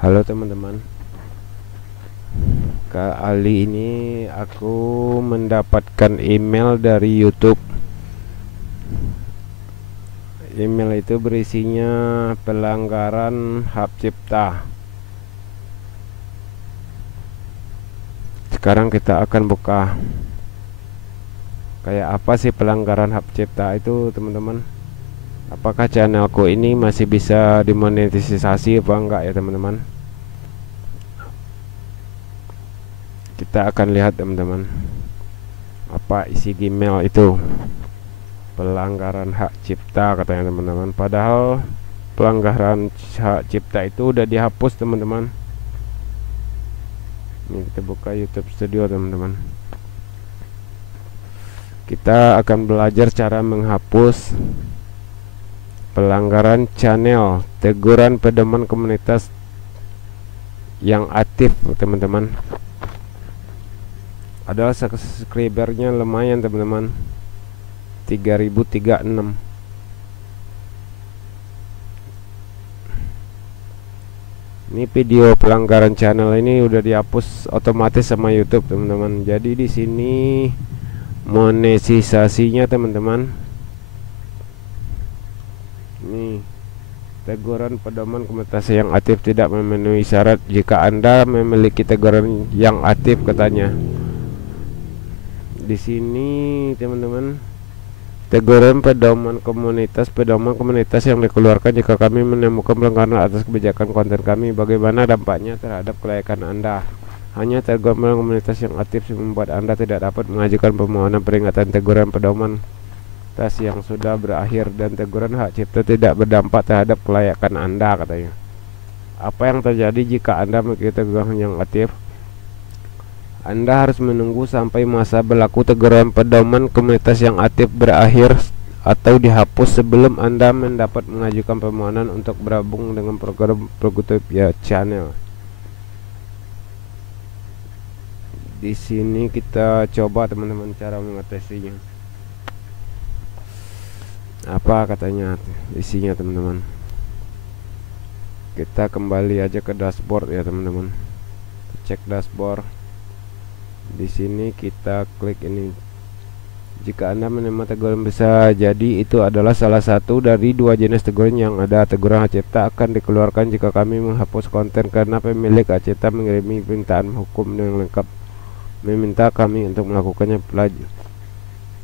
Halo teman-teman, kali ini aku mendapatkan email dari YouTube. Email itu berisinya pelanggaran hak cipta. Sekarang kita akan buka. Kayak apa sih pelanggaran hak cipta itu, teman-teman? Apakah channelku ini masih bisa dimonetisasi apa enggak ya, teman-teman? Kita akan lihat, teman-teman, apa isi email itu. Pelanggaran hak cipta katanya, teman-teman. Padahal pelanggaran hak cipta itu udah dihapus, teman-teman. Ini kita buka YouTube Studio, teman-teman. Kita akan belajar cara menghapus pelanggaran channel, teguran pedoman komunitas yang aktif, teman-teman. Adalah subscribernya lumayan, teman-teman, 3036. Ini video pelanggaran channel ini udah dihapus otomatis sama YouTube, teman-teman. Jadi di sini monetisasinya, teman-teman. Nih, teguran pedoman komunitas yang aktif tidak memenuhi syarat. Jika Anda memiliki teguran yang aktif, katanya. Di sini, teman-teman, teguran pedoman komunitas yang dikeluarkan jika kami menemukan pelanggaran atas kebijakan konten kami. Bagaimana dampaknya terhadap kelayakan Anda? Hanya teguran komunitas yang aktif membuat Anda tidak dapat mengajukan permohonan peringatan teguran pedoman yang sudah berakhir, dan teguran hak cipta tidak berdampak terhadap kelayakan Anda, katanya. Apa yang terjadi jika Anda memiliki teguran yang aktif? Anda harus menunggu sampai masa berlaku teguran pedoman komunitas yang aktif berakhir atau dihapus sebelum Anda mendapat mengajukan permohonan untuk bergabung dengan program Progrutopia Channel. Di sini kita coba, teman-teman, cara mengatasinya. Apa katanya isinya, teman-teman? Kita kembali aja ke dashboard ya, teman-teman. Cek dashboard. Di sini kita klik ini. Jika Anda menerima teguran, bisa jadi itu adalah salah satu dari dua jenis teguran yang ada. Teguran hak cipta akan dikeluarkan jika kami menghapus konten karena pemilik hak cipta mengirimi permintaan hukum yang lengkap, meminta kami untuk melakukannya.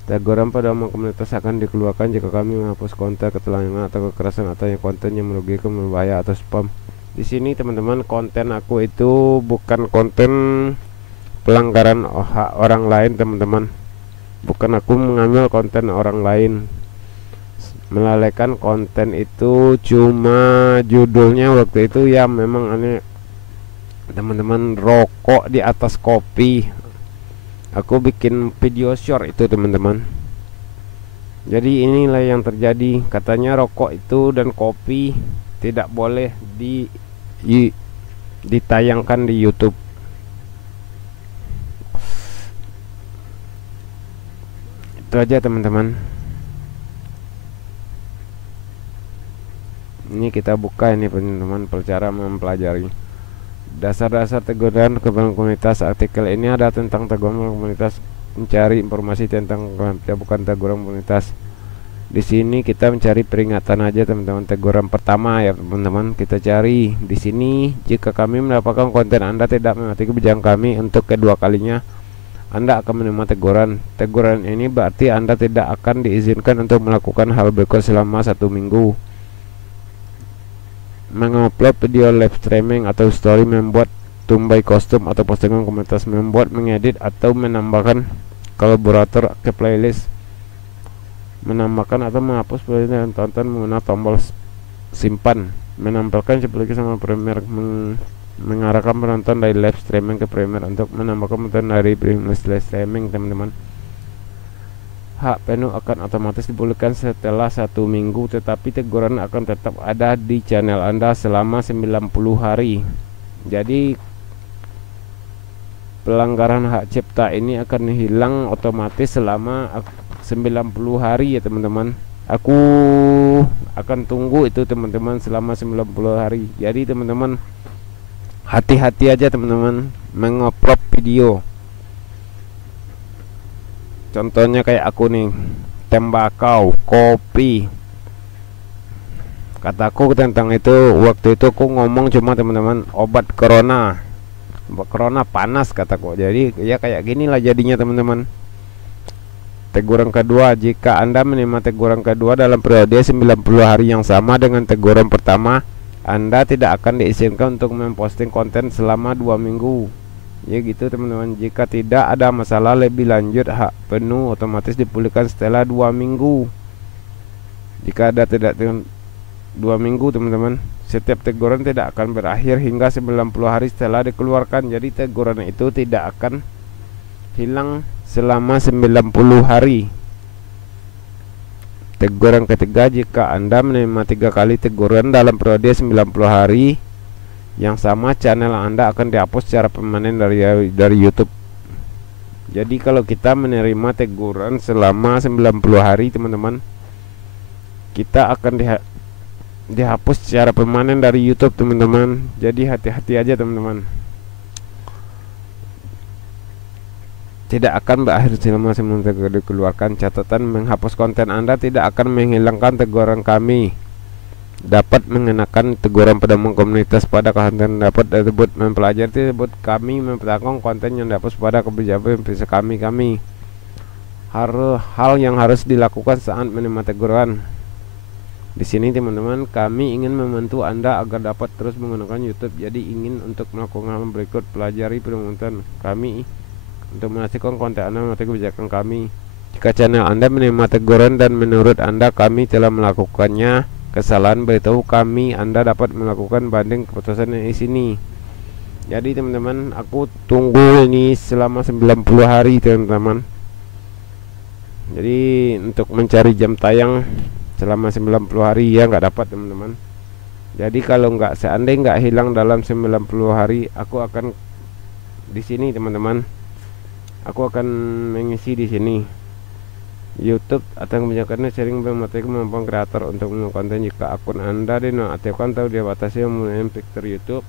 Teguran pedoman komunitas akan dikeluarkan jika kami menghapus konten ketelanjangan atau kekerasan atau konten yang merugikan, berbahaya atau spam. Di sini, teman-teman, konten aku itu bukan konten pelanggaran hak orang lain, teman-teman. Bukan aku mengambil konten orang lain, melalaikan konten itu cuma judulnya waktu itu ya memang aneh, teman-teman, rokok di atas kopi. Aku bikin video short itu, teman-teman. Jadi inilah yang terjadi. Katanya rokok itu dan kopi tidak boleh ditayangkan di YouTube. Itu aja, teman-teman. Ini kita buka ini, teman-teman, cara mempelajari dasar-dasar teguran komunitas. Artikel ini ada tentang teguran komunitas, mencari informasi tentang bukan teguran komunitas. Di sini kita mencari peringatan aja, teman-teman. Teguran pertama ya, teman-teman, kita cari di sini. Jika kami mendapatkan konten Anda tidak mematuhi kebijakan kami untuk kedua kalinya, Anda akan menerima teguran. Teguran ini berarti Anda tidak akan diizinkan untuk melakukan hal berikut selama 1 minggu: mengupload video live streaming atau story, membuat tumbai kostum atau postingan komunitas, membuat, mengedit atau menambahkan kolaborator ke playlist, menambahkan atau menghapus playlist dan tonton menggunakan tombol simpan, menampilkan seperti sama Premiere, mengarahkan penonton dari live streaming ke Premiere untuk menambahkan penonton dari playlist live streaming, teman-teman. Hak penuh akan otomatis dipulihkan setelah 1 minggu, tetapi teguran akan tetap ada di channel Anda selama 90 hari. Jadi pelanggaran hak cipta ini akan hilang otomatis selama 90 hari ya, teman-teman. Aku akan tunggu itu teman-teman selama 90 hari. Jadi teman-teman hati-hati aja teman-teman mengupload video. Contohnya kayak aku nih, tembakau, kopi. Kataku tentang itu waktu itu aku ngomong cuma teman-teman obat corona. Obat corona panas kataku. Jadi ya kayak gini lah jadinya teman-teman. Teguran kedua, jika Anda menerima teguran kedua dalam periode 90 hari yang sama dengan teguran pertama, Anda tidak akan diizinkan untuk memposting konten selama 2 minggu. Ya gitu teman-teman. Jika tidak ada masalah lebih lanjut, hak penuh otomatis dipulihkan setelah 2 minggu. Jika ada tidak 2 minggu teman-teman, setiap teguran tidak akan berakhir hingga 90 hari setelah dikeluarkan. Jadi teguran itu tidak akan hilang selama 90 hari. Teguran ketiga, jika Anda menerima 3 kali teguran dalam periode 90 hari yang sama, channel Anda akan dihapus secara permanen dari YouTube. Jadi kalau kita menerima teguran selama 90 hari teman-teman, kita akan dihapus secara permanen dari YouTube teman-teman. Jadi hati-hati aja teman-teman. Tidak akan berakhir selama dikeluarkan. Catatan, menghapus konten Anda tidak akan menghilangkan teguran kami. Dapat mengenakan teguran pada komunitas pada konten dapat tersebut. Mempelajari tersebut, kami mempertahankan konten yang dihapus pada kebijakan bisa kami. Hal yang harus dilakukan saat menerima teguran. Di sini teman-teman, kami ingin membantu Anda agar dapat terus menggunakan YouTube. Jadi ingin untuk melakukan hal berikut: pelajari penonton kami untuk menghasilkan konten Anda mengikuti kebijakan kami. Jika channel Anda menerima teguran dan menurut Anda kami telah melakukannya kesalahan, beritahu kami. Anda dapat melakukan banding keputusan di sini. Jadi teman-teman, aku tunggu ini selama 90 hari teman-teman. Jadi untuk mencari jam tayang selama 90 hari ya nggak dapat teman-teman. Jadi kalau seandainya nggak hilang dalam 90 hari, aku akan di sini teman-teman. Aku akan mengisi di sini. YouTube atau kebijakannya sering mematuhi kemampuan kreator untuk membuat konten. Jika akun Anda dinonaktifkan atau dibatasi menggunakan fitur YouTube,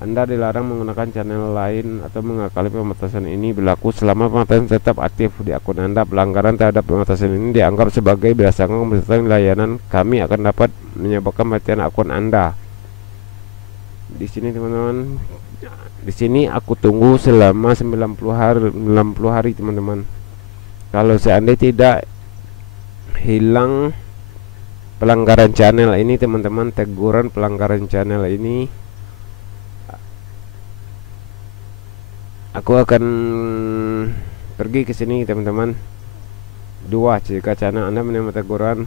Anda dilarang menggunakan channel lain atau mengakali pembatasan ini berlaku selama pembatasan tetap aktif di akun Anda. Pelanggaran terhadap pembatasan ini dianggap sebagai berdasarkan pembatasan layanan. Kami akan dapat menyebabkan kematian akun Anda. Di sini teman-teman, di sini aku tunggu selama 90 hari teman-teman. Kalau seandainya tidak hilang pelanggaran channel ini teman-teman, teguran pelanggaran channel ini, aku akan pergi ke sini teman-teman. 2. Jika channel Anda menerima teguran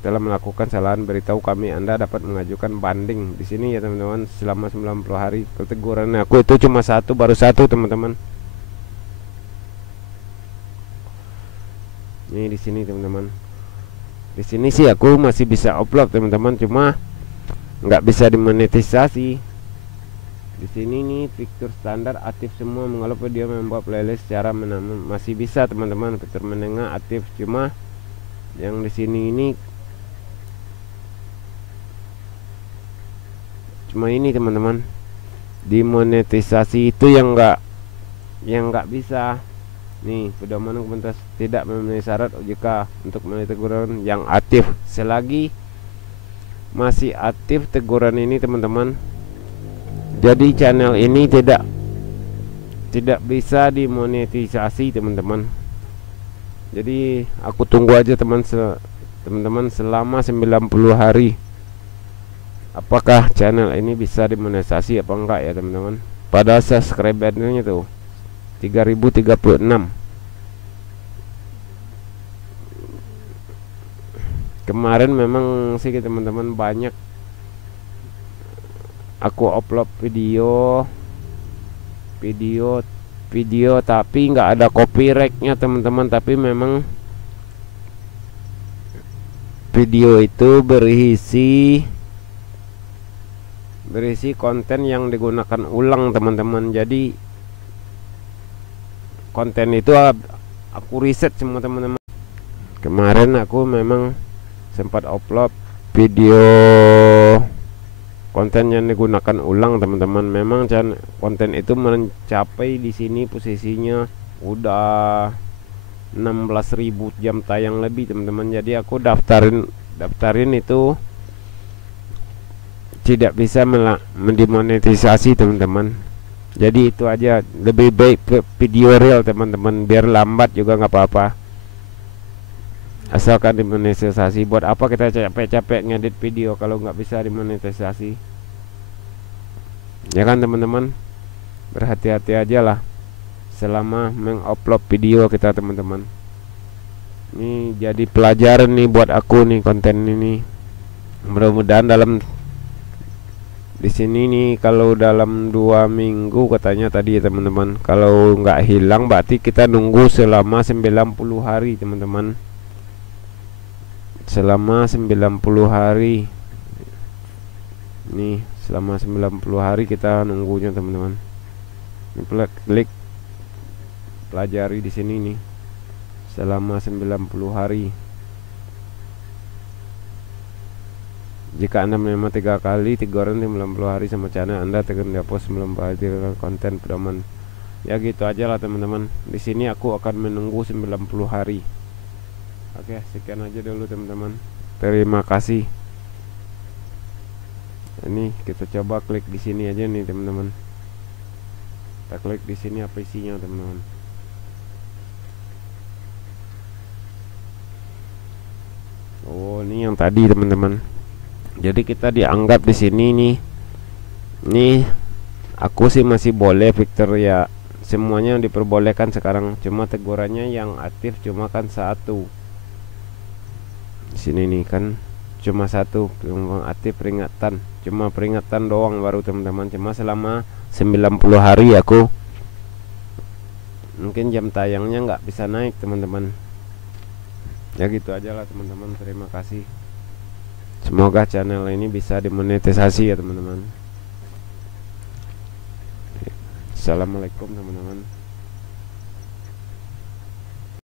telah melakukan kesalahan, beritahu kami. Anda dapat mengajukan banding di sini ya teman-teman selama 90 hari. Teguran aku itu cuma baru satu teman-teman. Ini di sini teman-teman. Di sini sih aku masih bisa upload teman-teman, cuma nggak bisa dimonetisasi. Di sini nih fitur standar aktif semua, mengolah video, membuat playlist secara masih bisa teman-teman. Fitur menengah aktif, cuma yang di sini ini cuma ini teman-teman. Dimonetisasi itu yang nggak bisa. Nih, pedoman komunitas tidak memenuhi syarat OJK untuk memenuhi teguran yang aktif. Selagi masih aktif teguran ini teman-teman, jadi channel ini tidak bisa dimonetisasi teman-teman. Jadi aku tunggu aja teman-teman selama 90 hari. Apakah channel ini bisa dimonetisasi apa enggak ya teman-teman. Pada subscribernya tuh 3036. Kemarin memang sih teman-teman banyak aku upload video tapi nggak ada copyrightnya teman-teman. Tapi memang video itu berisi konten yang digunakan ulang teman-teman. Jadi konten itu aku riset semua teman-teman. Kemarin aku memang sempat upload video konten yang digunakan ulang teman-teman. Memang konten itu mencapai di sini posisinya udah 16.000 jam tayang lebih teman-teman. Jadi aku daftarin itu tidak bisa mendemonetisasi teman-teman. Jadi itu aja, lebih baik video real teman-teman, biar lambat juga nggak apa-apa, asalkan demonetisasi. Buat apa kita capek-capek ngedit video kalau nggak bisa demonetisasi, ya kan teman-teman? Berhati-hati aja lah selama mengupload video kita teman-teman. Ini jadi pelajaran nih buat aku nih, konten ini. Mudah-mudahan dalam di sini nih, kalau dalam 2 minggu katanya tadi ya teman-teman, kalau nggak hilang berarti kita nunggu selama 90 hari teman-teman. Selama 90 hari nih, selama 90 hari kita nunggunya teman-teman. Klik pelajari di sini nih, selama 90 hari. Jika Anda menerima 3 kali teguran 90 hari sama channel Anda, tekan dihapus 90 hari konten pedoman. Ya gitu aja lah teman-teman. Di sini aku akan menunggu 90 hari. Oke, sekian aja dulu teman-teman. Terima kasih. Ini kita coba klik di sini aja nih teman-teman. Kita klik di sini apa isinya teman-teman. Oh, ini yang tadi teman-teman. Jadi kita dianggap di sini nih aku sih masih boleh Victor ya, semuanya diperbolehkan sekarang. Cuma tegurannya yang aktif cuma kan 1 di sini nih kan, cuma 1 yang aktif peringatan, cuma peringatan doang baru teman-teman. Cuma selama 90 hari aku mungkin jam tayangnya nggak bisa naik teman-teman. Ya gitu aja lah teman-teman. Terima kasih. Semoga channel ini bisa dimonetisasi ya teman-teman. Assalamualaikum teman-teman.